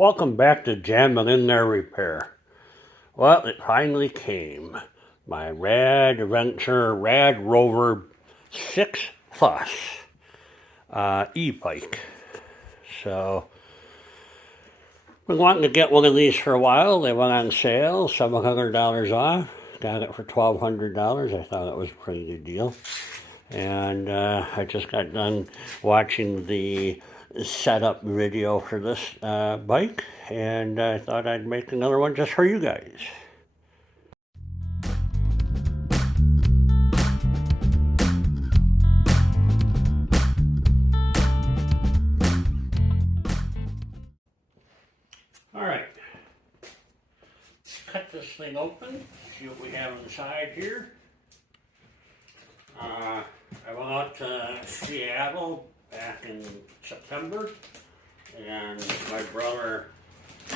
Welcome back to Jamming in There Repair. Well, it finally came. My RadRover 6 Plus e-bike. So, been wanting to get one of these for a while. They went on sale, $700 off. Got it for $1,200. I thought it was a pretty good deal. And I just got done watching the setup video for this bike, and I thought I'd make another one just for you guys. All right, cut this thing open, see what we have inside here. I went out to Seattle back in September, and my brother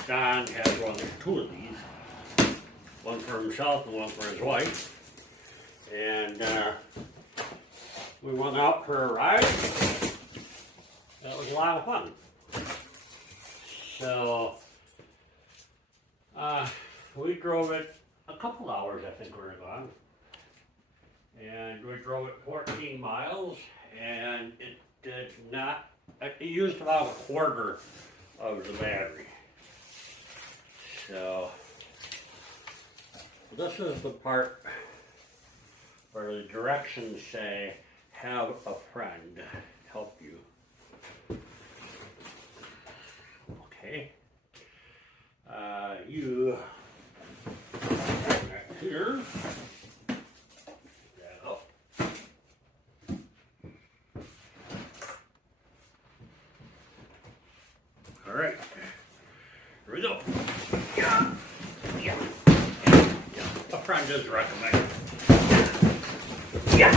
Don has two of these, one for himself and one for his wife, and we went out for a ride. It was a lot of fun. So we drove it a couple hours, I think we were gone. And we drove it 14 miles, and it did not, it used about a quarter of the battery. So this is the part where the directions say, have a friend help you. Okay. You right here. That up. All right. Here we go. Yeah. Yeah. Yeah. A friend is recommended. Yeah.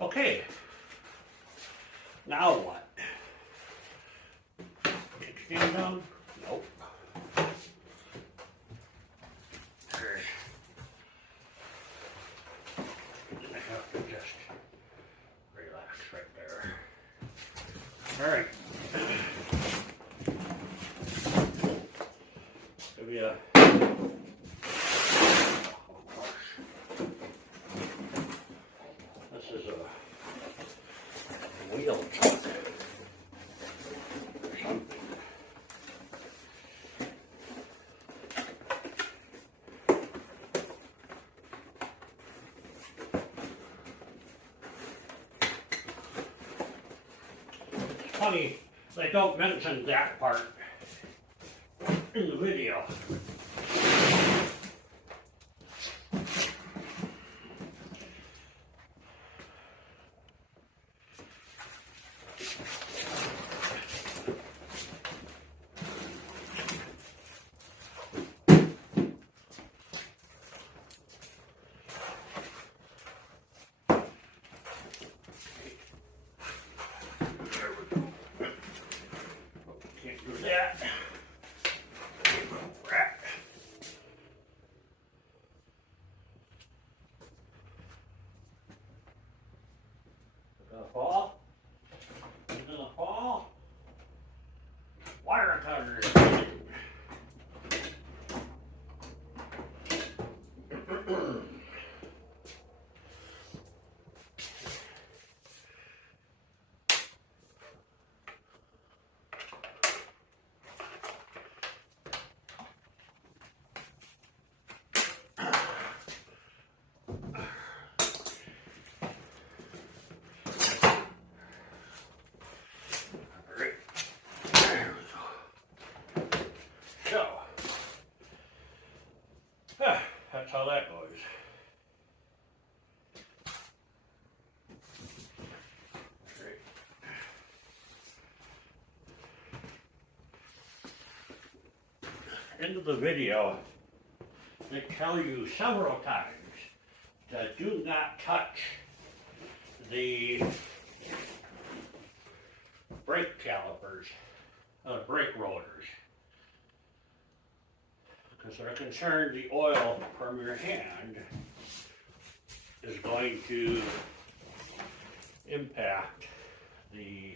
Okay. Now what? Kickstand down? Nope. There's, I have to just relax right there. All right. Give me a. This is a wheel chuck. Funny, they don't mention that part in the video. That. Right. Gonna fall. Gonna fall. Wire cutters. That's how that goes. Great. Into the video, they tell you several times to do not touch the brake calipers, brake rotors. Because they're concerned the oil from your hand is going to impact the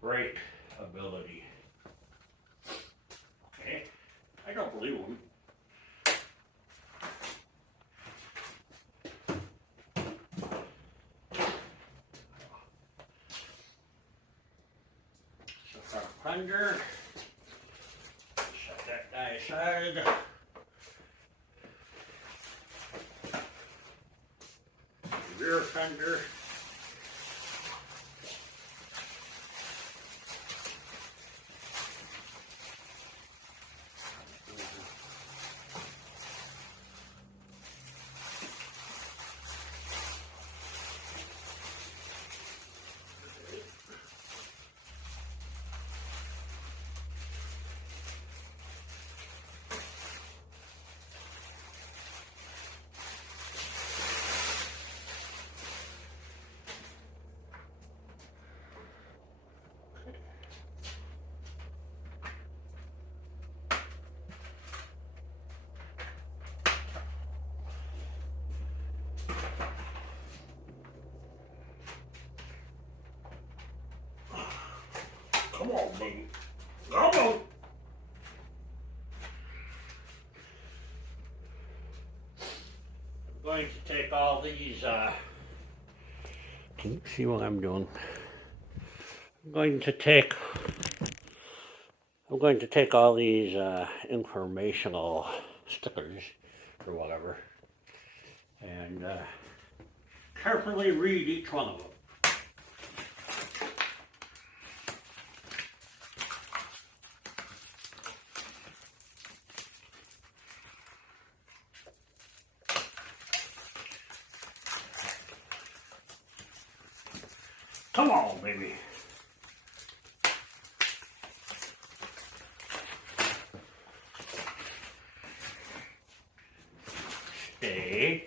brake ability. Okay, I don't believe them. So front fender, set that guy aside. Rear fender. Come on, baby. Come on. I'm going to take all these, can you see what I'm doing? I'm going to take all these informational stickers or whatever and carefully read each one of them. Come on, baby. Stay.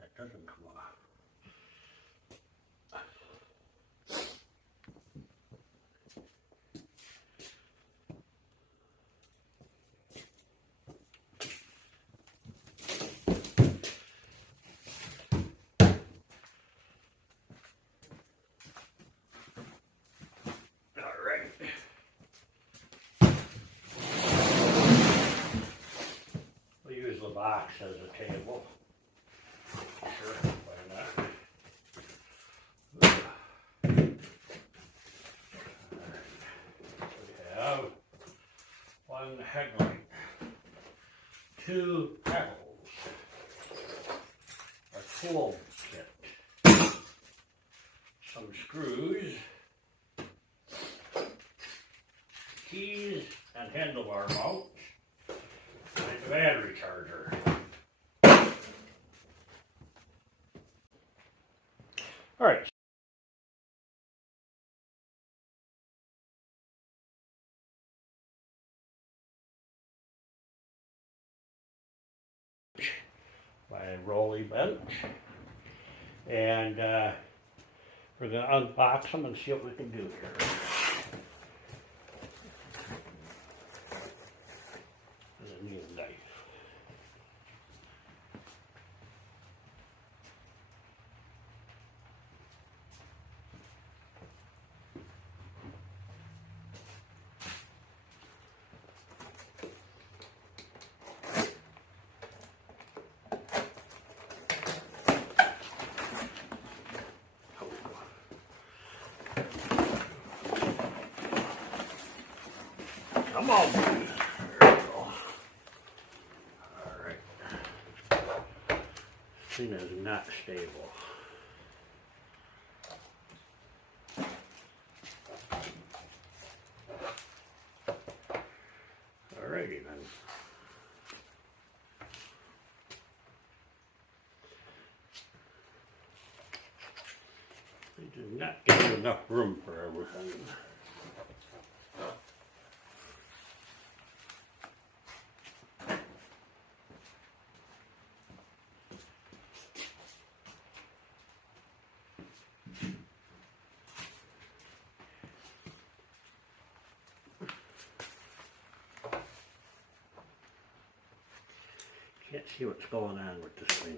That doesn't come off. We'll use the box as a table. Sure, why not? We have one headlight, two pedals, a tool kit, some screws, keys and handlebar mounts, and a battery charger. All right. My rolly bench, and we're going to unbox them and see what we can do here. I need a knife. Come on. There we go. Alright. This thing is not stable. Alrighty then. They did not give you enough room for everything. Can't see what's going on with this thing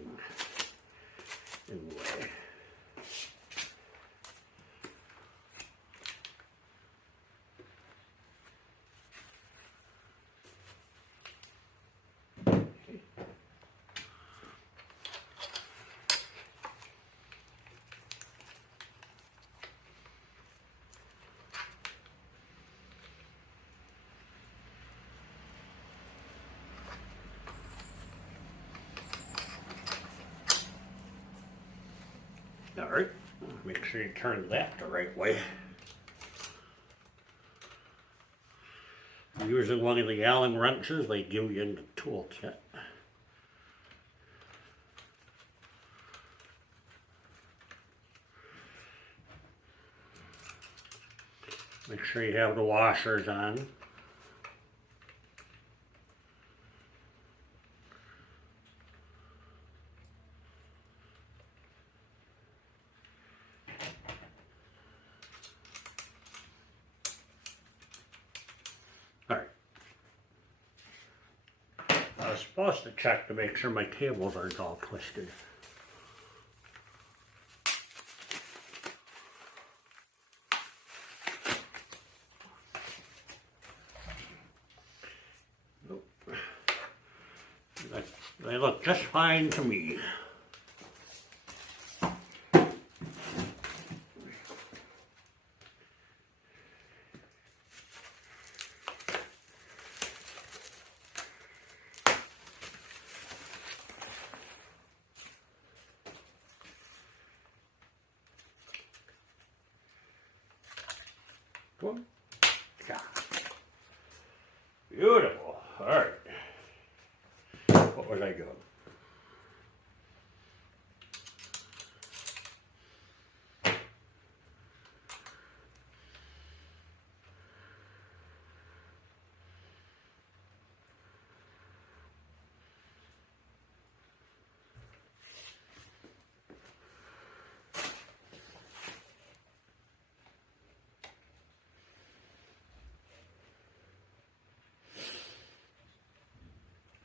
in the way. Alright, make sure you turn that the right way. Using one of the Allen wrenches they give you in the tool kit. Make sure you have the washers on. Alright. I was supposed to check to make sure my cables aren't all twisted. Nope. They look just fine to me. One. Yeah. Beautiful. All right. What was I doing?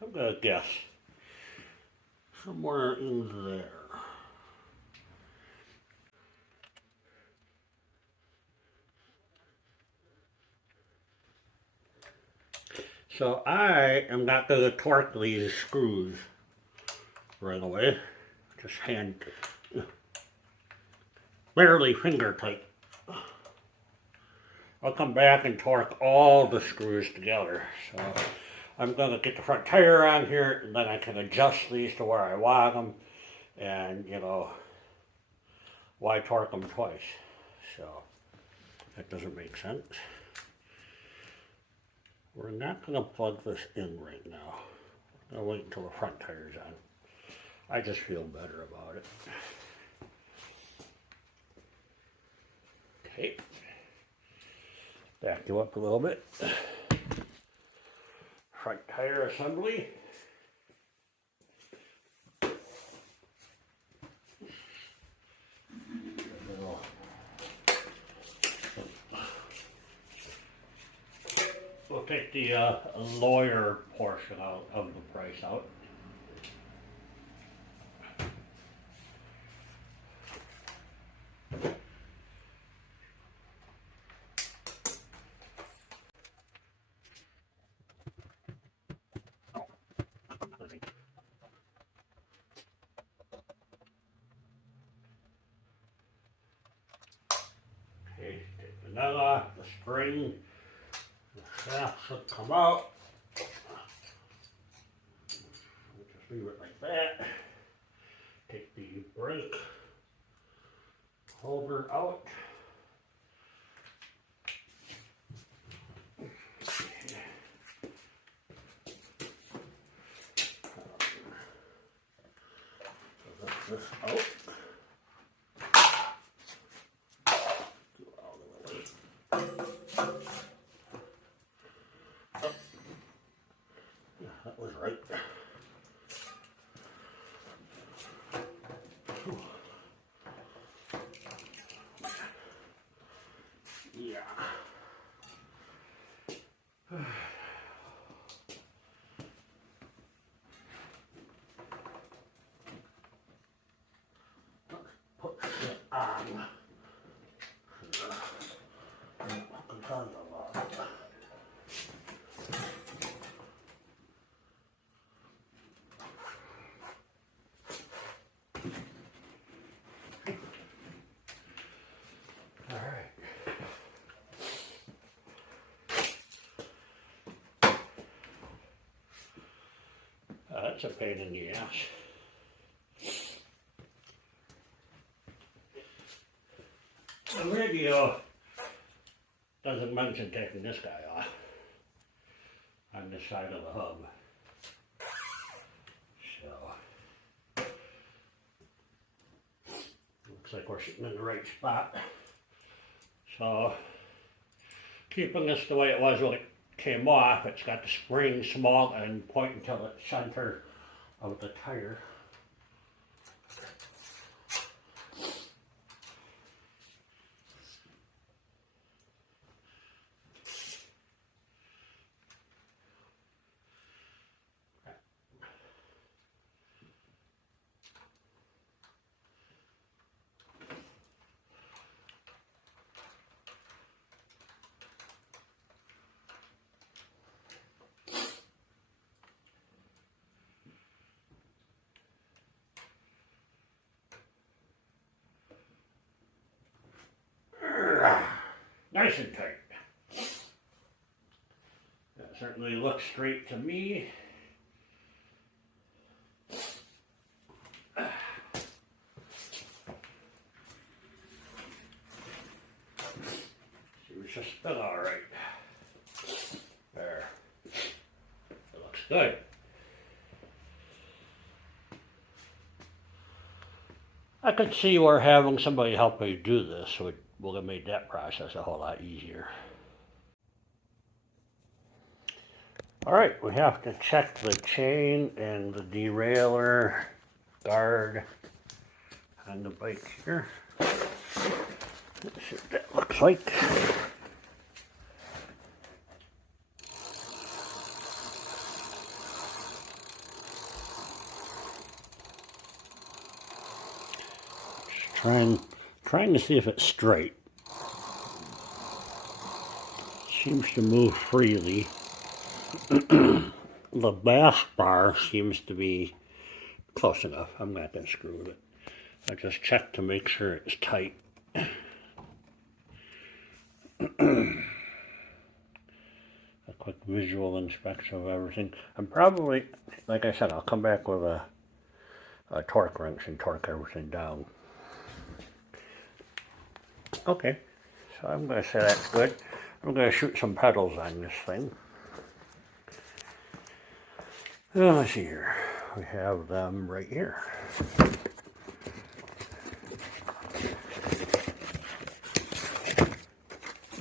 I'm gonna guess somewhere in there. So I am not gonna torque these screws right away. Just hand, barely finger tight. I'll come back and torque all the screws together. So I'm gonna get the front tire on here, and then I can adjust these to where I want them, and you know, why torque them twice? So that doesn't make sense. We're not gonna plug this in right now. I'm gonna wait until the front tire's on. I just feel better about it. Okay. Back you up a little bit. Front tire assembly. We'll take the lawyer portion out of the price out. Okay, take the nut off, the spring, the Yeah, should come out. Just leave it like that. Take the brake holder out. Lift this out. Do all the way. Oh. Yeah, that was right. Yeah. Put it on. I can tell you about it. All right. That's a pain in the ass. The radio doesn't mention taking this guy off on this side of the hub. So, looks like we're sitting in the right spot. So, keeping this the way it was when it came off, it's got the spring small and pointing to the center of the tire. Nice and tight. That certainly looks straight to me. Seems to spin all right. There. It looks good. I could see where having somebody help me do this would have made that process a whole lot easier. All right, we have to check the chain and the derailleur guard on the bike here. Let's see what that looks like. Just trying to see if it's straight. Seems to move freely. The bass bar seems to be close enough. I'm not going to screw with it. I just checked to make sure it's tight. A quick visual inspection of everything. I'm probably, like I said, I'll come back with a torque wrench and torque everything down. Okay, so I'm going to say that's good. I'm going to shoot some pedals on this thing. Let's see here. We have them right here.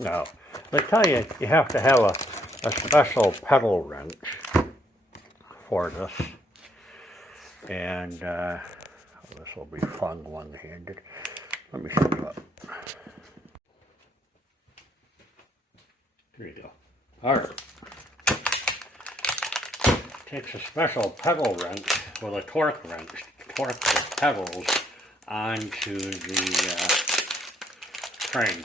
Now, they tell you you have to have a special pedal wrench for this. And this will be fun one-handed. Let me show you up. Here you go. All right. Takes a special pedal wrench with a torque wrench to torque the pedals onto the frame.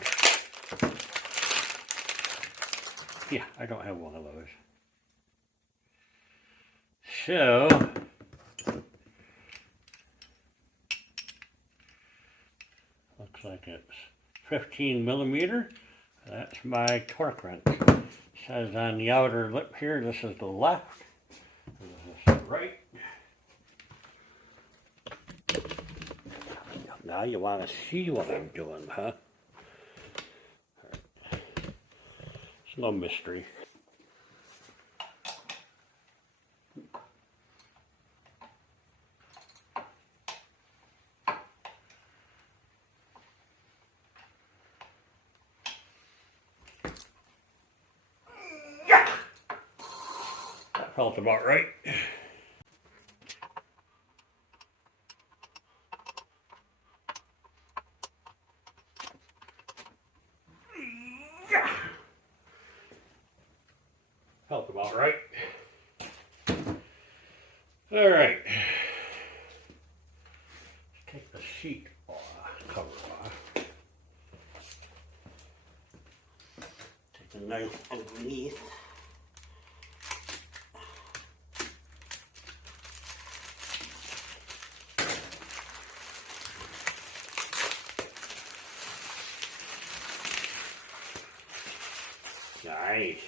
Yeah, I don't have one of those. So, looks like it's 15 millimeter. That's my torque wrench. Says on the outer lip here, this is the left, and this is the right. Now you want to see what I'm doing, huh? It's no mystery. That felt about right. Felt about right. All right. Take the sheet cover off. Take the knife underneath. Nice.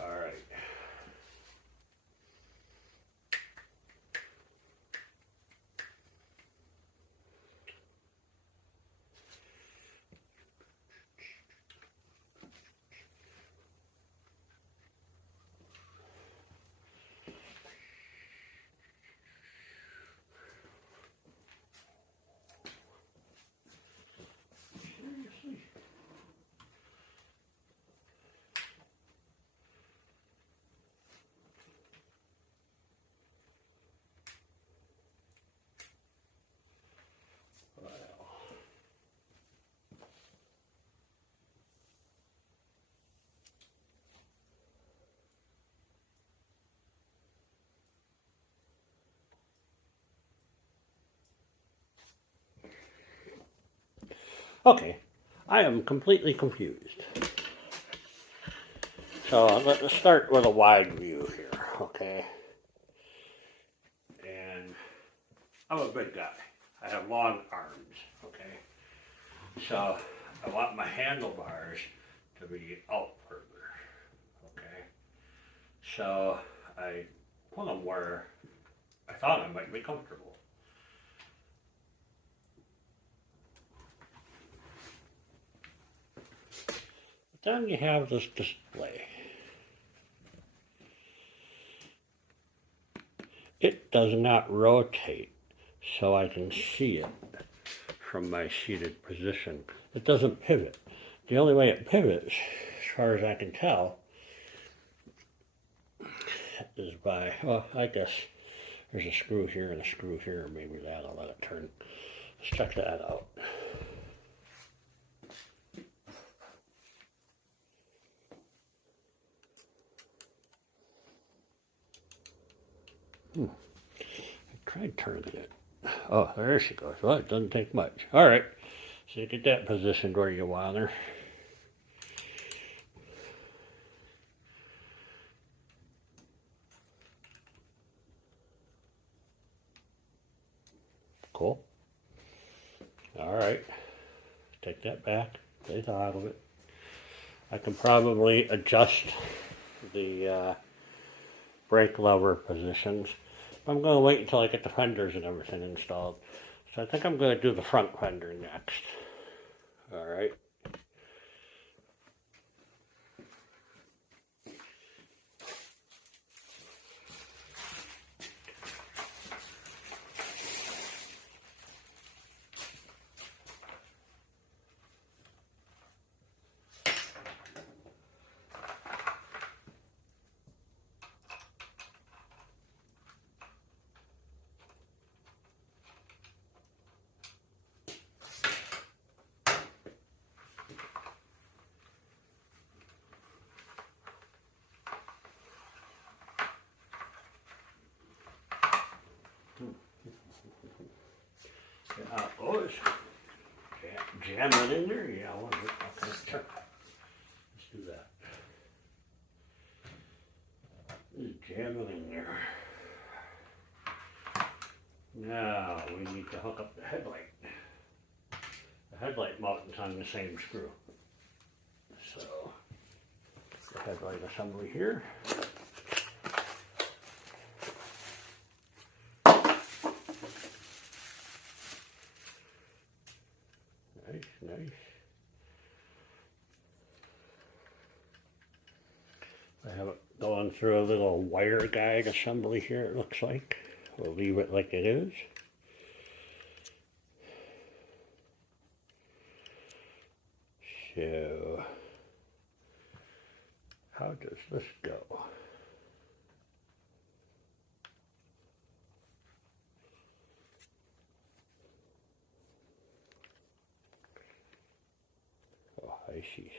All right. Okay, I am completely confused. So let's start with a wide view here, okay? And I'm a big guy. I have long arms, okay? So I want my handlebars to be out further, okay? So I put them where I thought I might be comfortable. Then you have this display. It does not rotate so I can see it from my seated position. It doesn't pivot. The only way it pivots, as far as I can tell, is by, well, I guess there's a screw here and a screw here. Maybe that'll let it turn. Let's check that out. I tried turning it. Oh, there she goes. Well, it doesn't take much. All right. So you get that positioned where you want her. Cool. All right. Take that back. Take out of it. I can probably adjust the brake lever positions. I'm going to wait until I get the fenders and everything installed. So I think I'm going to do the front fender next. All right. Get out those. Jam it in there. Yeah, I want it. Okay, sure. Let's do that. Just jam it in there. Now we need to hook up the headlight. The headlight mounting's on the same screw. So headlight assembly here. Nice, nice. I have it going through a little wire guide assembly here, it looks like. We'll leave it like it is. So, how does this go? Oh, I see.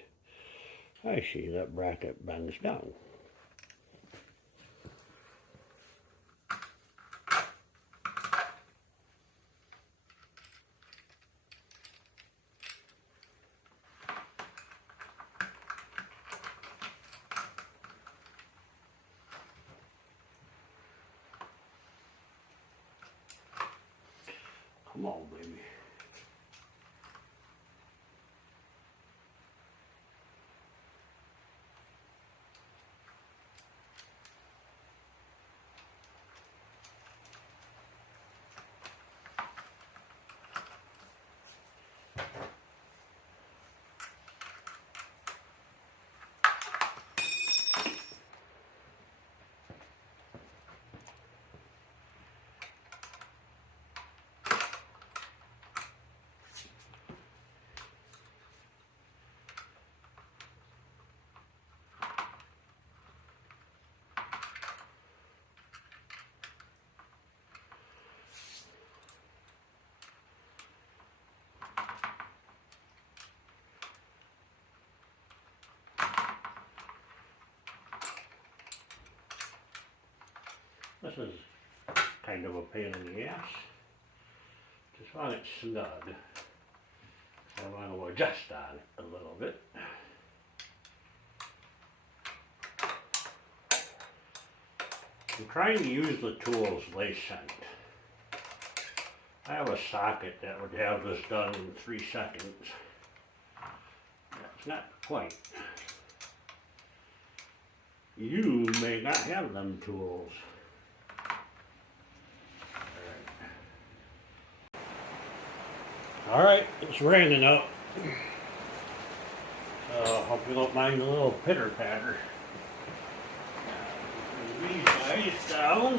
I see that bracket bends down. Come on, baby. This is kind of a pain in the ass. Just want it snug. I want to adjust on it a little bit. I'm trying to use the tools they sent. I have a socket that would have this done in 3 seconds. That's not quite. You may not have them tools. Alright, it's raining out. So, hope you don't mind a little pitter patter. These guys down.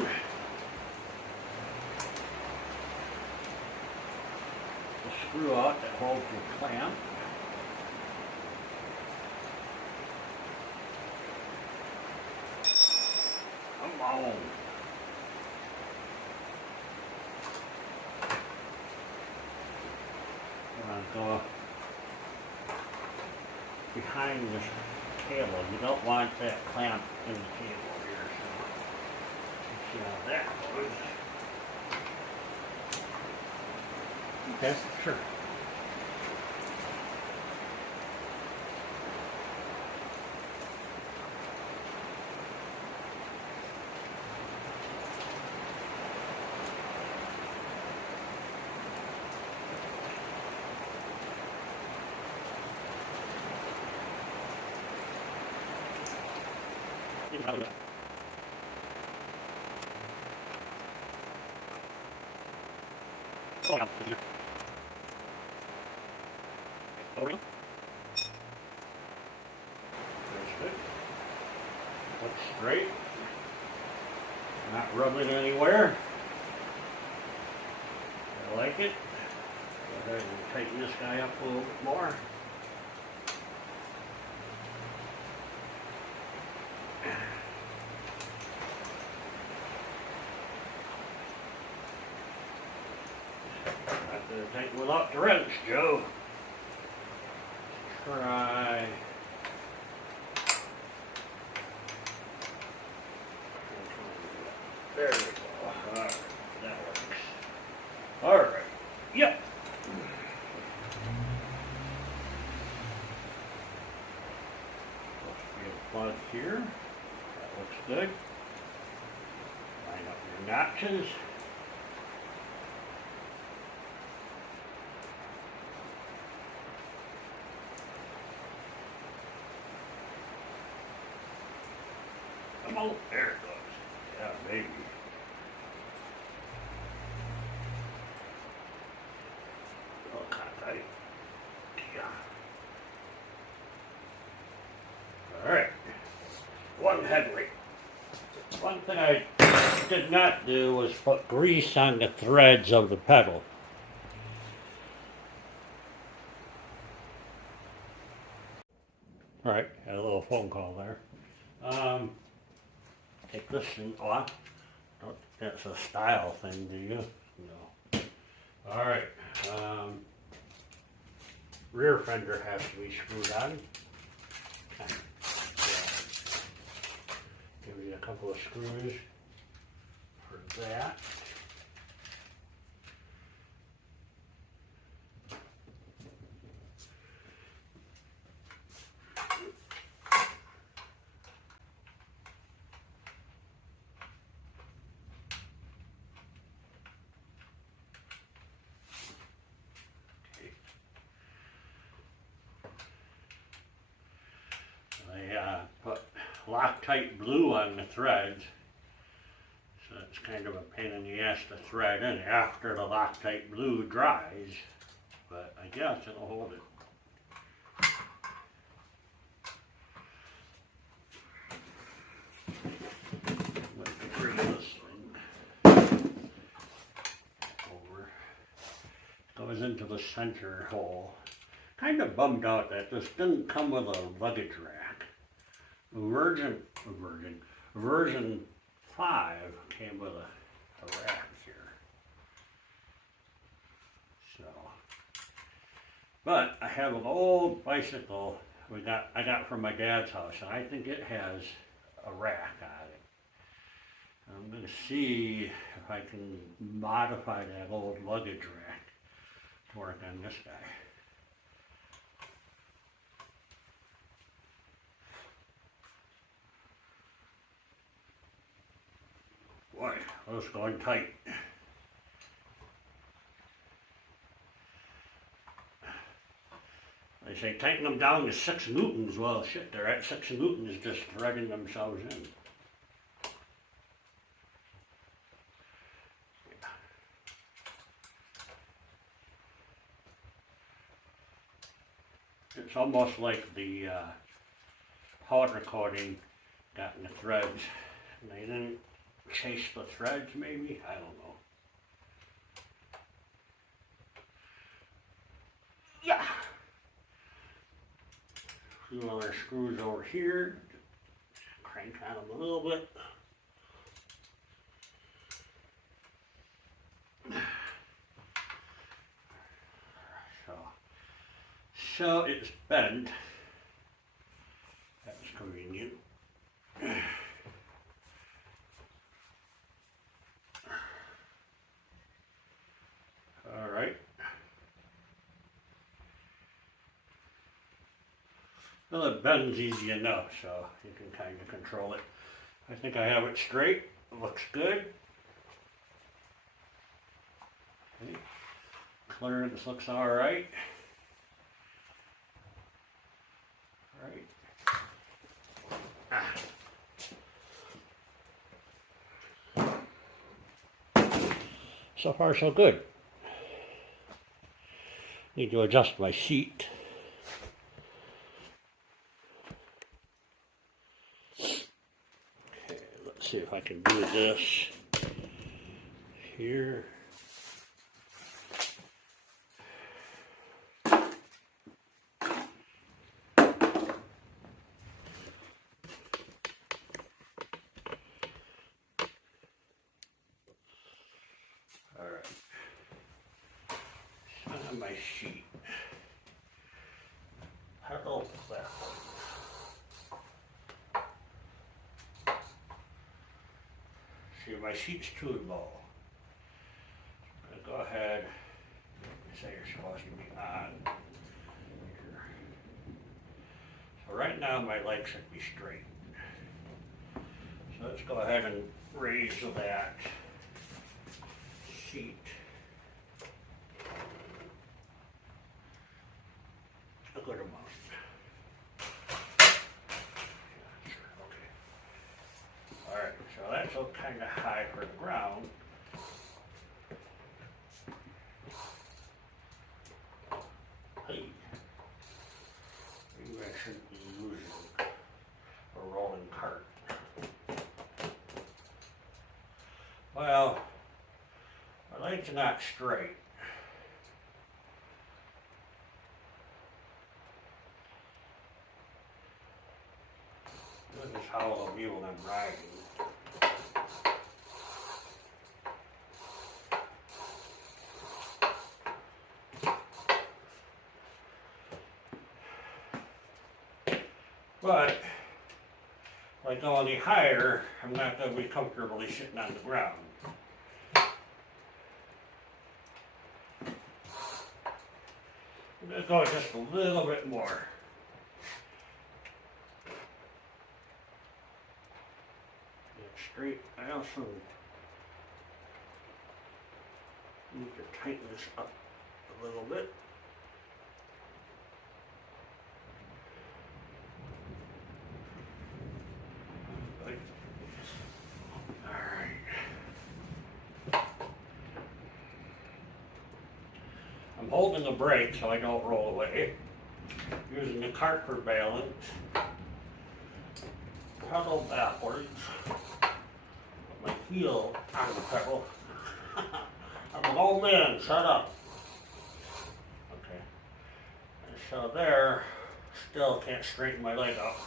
The screw out that holds the clamp. Come on. Go behind this cable. You don't want that clamp in the cable here, so see how that goes. Okay, sure. Looks straight. Not rubbing anywhere. I like it. Go ahead and tighten this guy up a little bit more. Not gonna take without the wrench, Joe. Try. There we go. Alright, that works. Alright, yep. Supposed to be a plug here. That looks good. Line up your notches. Oh, there it goes. Yeah, maybe. Oh, God, yeah. All right. One headlight. One thing I did not do was put grease on the threads of the pedal. All right, had a little phone call there. Take this thing off. Don't think that's a style thing, do you? No. All right. Rear fender has to be screwed on. Okay. Give you a couple of screws for that. I put Loctite glue on the threads, so it's kind of a pain in the ass to thread in after the Loctite glue dries, but I guess it'll hold it. Let's get rid of this thing. Over. Goes into the center hole. Kind of bummed out that this didn't come with a luggage rack. Version 5 came with a rack here. So, but I have an old bicycle I got from my dad's house, and I think it has a rack on it. I'm going to see if I can modify that old luggage rack to work on this guy. Boy, those going tight. They say tighten them down to 6 newtons. Well, shit, they're at 6 newtons just threading themselves in. It's almost like the powder coating got in the threads. And they didn't chase the threads, maybe? I don't know. Yeah. A few other screws over here. Crank on them a little bit. So it's bent. That's convenient. All right. Well, it bends easy enough, so you can kind of control it. I think I have it straight. It looks good. Okay. Clearance looks all right. So far, so good. Need to adjust my seat. Okay, let's see if I can do this here. On my sheet. Hello, Claire. See, my sheet's too low. I'm going to go ahead and say you're supposed to be on here. So right now my leg should be straight. So let's go ahead and raise that seat. A good amount. also kind of high for the ground. Hey, maybe I shouldn't be using a rolling cart. Well, my leg's not straight. This is how it'll be when I'm riding. But if I go any higher, I'm not going to be comfortably sitting on the ground. I'm going to go just a little bit more. Get straight. I also need to tighten this up a little bit. I'm holding the brake so I don't roll away. Using the cart for balance. Pedal backwards. Put my heel on the pedal. I'm an old man, shut up. Okay. And so there, still can't straighten my leg up.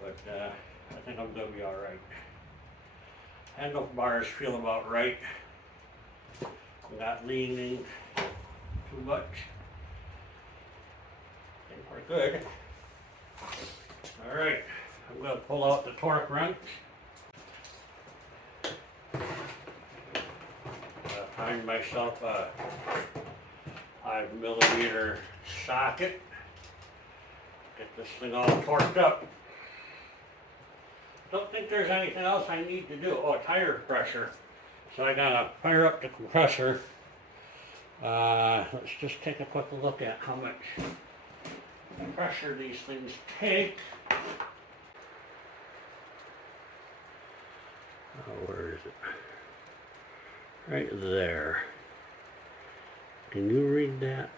But I think I'm gonna be alright. Handlebars feel about right. I'm not leaning too much. I think we're good. Alright, I'm going to pull out the torque wrench. Find myself a 5mm socket. Get this thing all torqued up. Don't think there's anything else I need to do. Oh, tire pressure. So I gotta fire up the compressor. Let's just take a quick look at how much pressure these things take. Oh, where is it? Right there. Can you read that?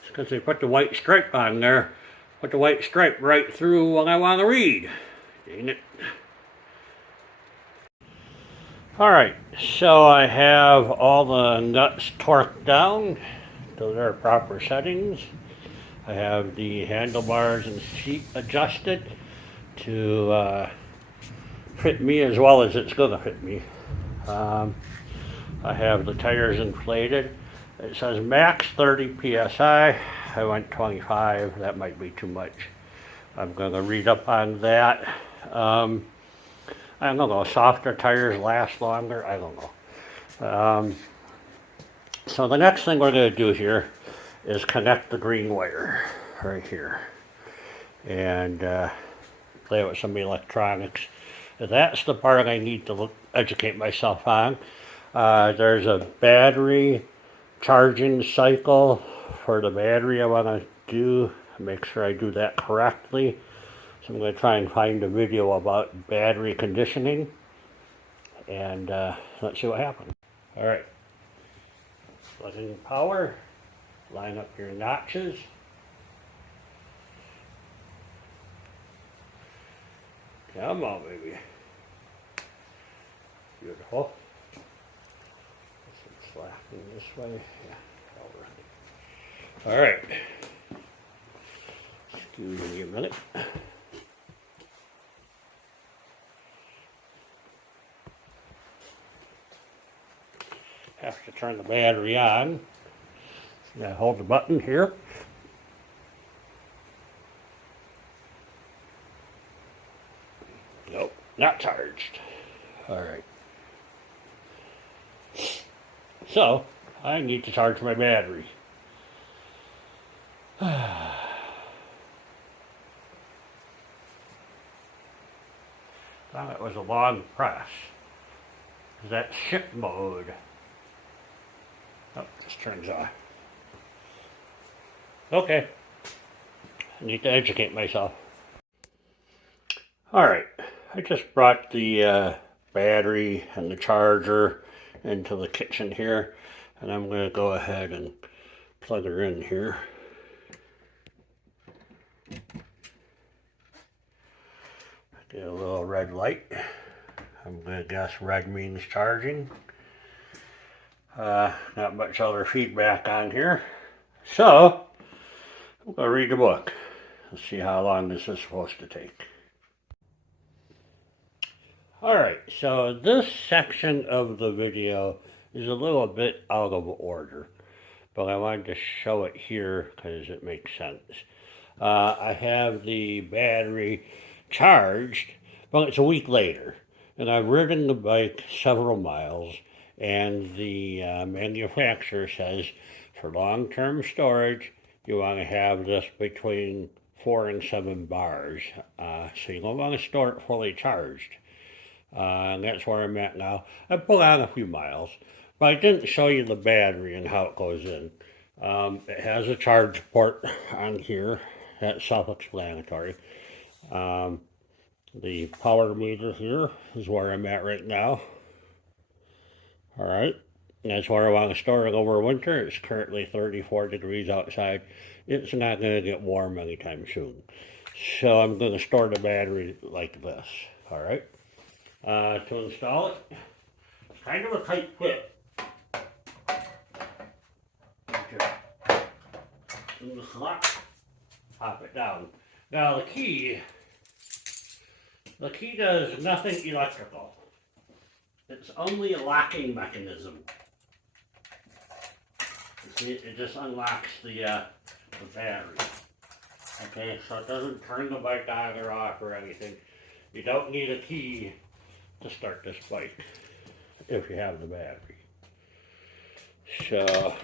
It's because they put the white stripe on there. Put the white stripe right through what I want to read. Dang it. Alright, so I have all the nuts torqued down to their proper settings. I have the handlebars and seat adjusted to fit me as well as it's going to fit me. I have the tires inflated. It says max 30 psi. I went 25. That might be too much. I'm going to read up on that. I don't know, softer tires last longer, I don't know. So the next thing we're going to do here is connect the green wire right here and play with some electronics. That's the part I need to educate myself on. There's a battery charging cycle for the battery I want to do. Make sure I do that correctly. So I'm going to try and find a video about battery conditioning, and let's see what happens. Alright, plug in power, line up your notches. Come on, baby. Beautiful. This one's slacking this way. Yeah, alright. Excuse me a minute. Have to turn the battery on. Now hold the button here. Nope, not charged. Alright. So, I need to charge my battery. Thought it was a long press. That's ship mode. Oh, this turns on. Okay, I need to educate myself. Alright, I just brought the battery and the charger into the kitchen here, and I'm going to go ahead and plug her in here. Get a little red light. I'm going to guess red means charging. Not much other feedback on here. So, I'm going to read the book. Let's see how long this is supposed to take. Alright, so this section of the video is a little bit out of order, but I wanted to show it here because it makes sense. I have the battery charged, but it's a week later, and I've ridden the bike several miles, and the manufacturer says for long-term storage, you want to have this between 4 and 7 bars, so you don't want to store it fully charged. And that's where I'm at now. I pulled out a few miles, but I didn't show you the battery and how it goes in. It has a charge port on here. That's self-explanatory. The power meter here is where I'm at right now. Alright, that's where I want to store it over winter. It's currently 34 degrees outside. It's not going to get warm anytime soon. So I'm going to store the battery like this. Alright. To install it, it's kind of a tight fit. In the slot, pop it down. Now the key does nothing electrical. It's only a locking mechanism. See, it just unlocks the battery. Okay, so it doesn't turn the bike on or off or anything. You don't need a key to start this bike if you have the battery. So let's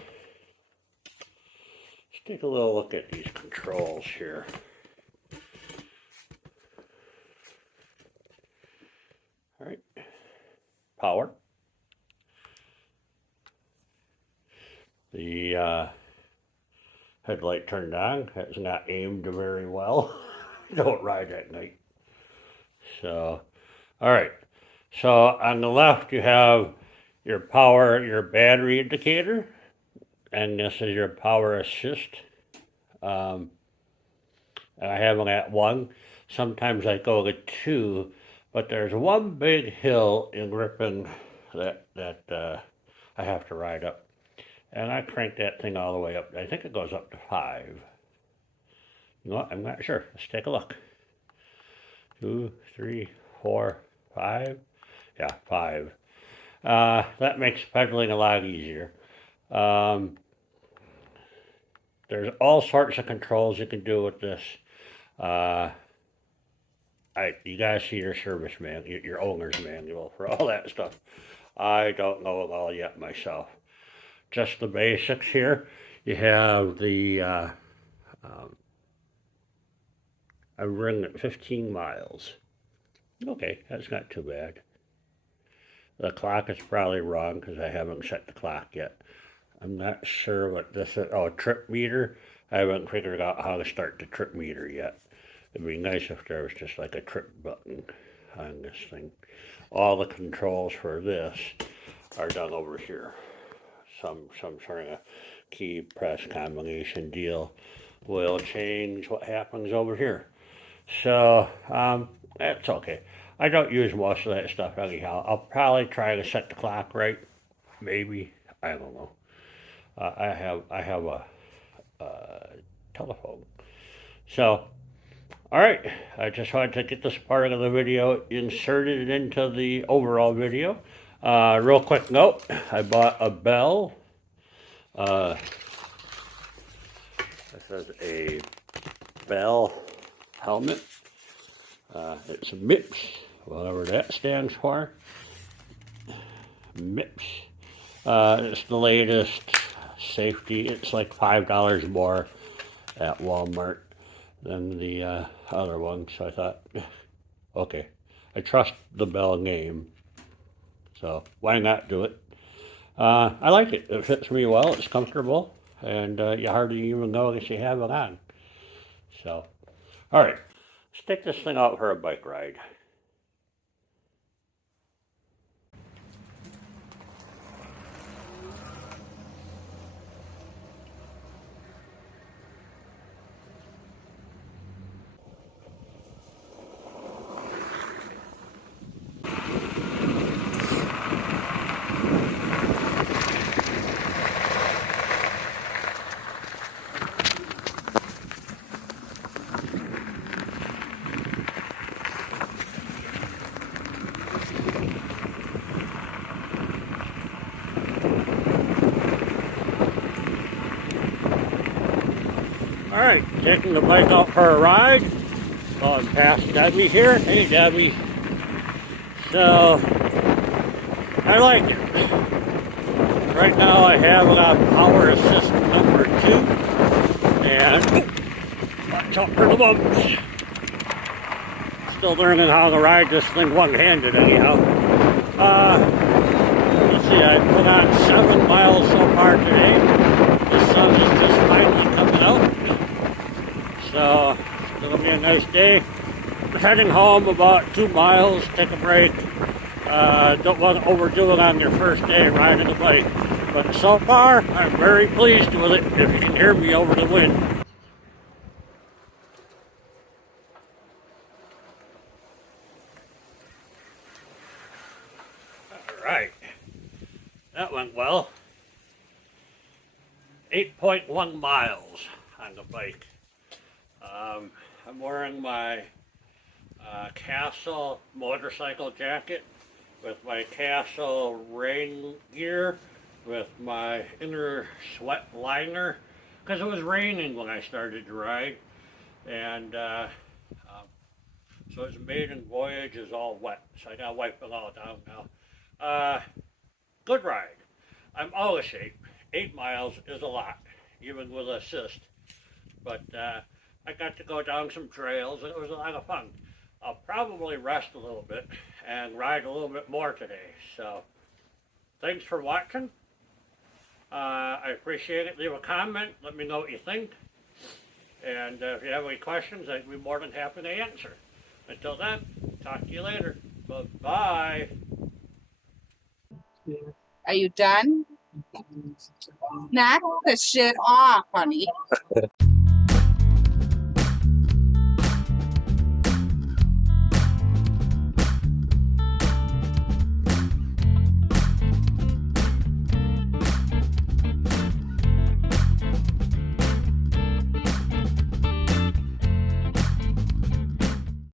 take a little look at these controls here. All right, power. The headlight turned on. That's not aimed very well. Don't ride at night. So, all right. So on the left you have your power, your battery indicator, and this is your power assist. I have them at 1. Sometimes I go to 2, but there's one big hill in Ripon that I have to ride up. And I crank that thing all the way up. I think it goes up to 5. You know what? I'm not sure. Let's take a look. 2, 3, 4, 5. Yeah, 5. That makes pedaling a lot easier. There's all sorts of controls you can do with this. You guys see your service manual, your owner's manual for all that stuff. I don't know it all yet myself. Just the basics here. You have the, I'm running at 15 miles. Okay, that's not too bad. The clock is probably wrong because I haven't set the clock yet. I'm not sure what this is. Oh, trip meter. I haven't figured out how to start the trip meter yet. It'd be nice if there was just like a trip button on this thing. All the controls for this are done over here. Some sort of key press combination deal will change what happens over here. So that's okay. I don't use most of that stuff anyhow. I'll probably try to set the clock right. Maybe. I don't know. I have a telephone. So, all right. I just wanted to get this part of the video inserted into the overall video. Real quick note: I bought a bell. This is a Bell helmet. It's a MIPS, whatever that stands for. MIPS. It's the latest safety. It's like $5 more at Walmart than the other one. So I thought, okay, I trust the Bell name, so why not do it? I like it. It fits me well. It's comfortable. and you hardly even notice you have it on. So, all right, let's take this thing out for a bike ride. All right, taking the bike out for a ride. Going past Debbie here. Hey, Debbie. So, I like it. Right now I have it on power assist number 2. And, watch out for the bumps. Still learning how to ride this thing one-handed anyhow. Let's see, I put on 7 miles so far today. The sun is just finally coming out. So, it's going to be a nice day. I'm heading home about 2 miles, take a break. Don't want to overdo it on your first day riding the bike. But so far, I'm very pleased with it, if you can hear me over the wind. Alright, that went well. 8.1 miles on the bike. I'm wearing my Castle motorcycle jacket with my Castle rain gear with my inner sweat liner because it was raining when I started to ride, and so his maiden voyage is all wet, so I gotta wipe it all down now. Good ride. I'm out of shape. 8 miles is a lot, even with assist, but I got to go down some trails and it was a lot of fun. I'll probably rest a little bit and ride a little bit more today. So, thanks for watching. I appreciate it. Leave a comment. Let me know what you think. And if you have any questions, I'd be more than happy to answer. Until then, talk to you later. Bye-bye. Are you done? Knock the shit off, honey.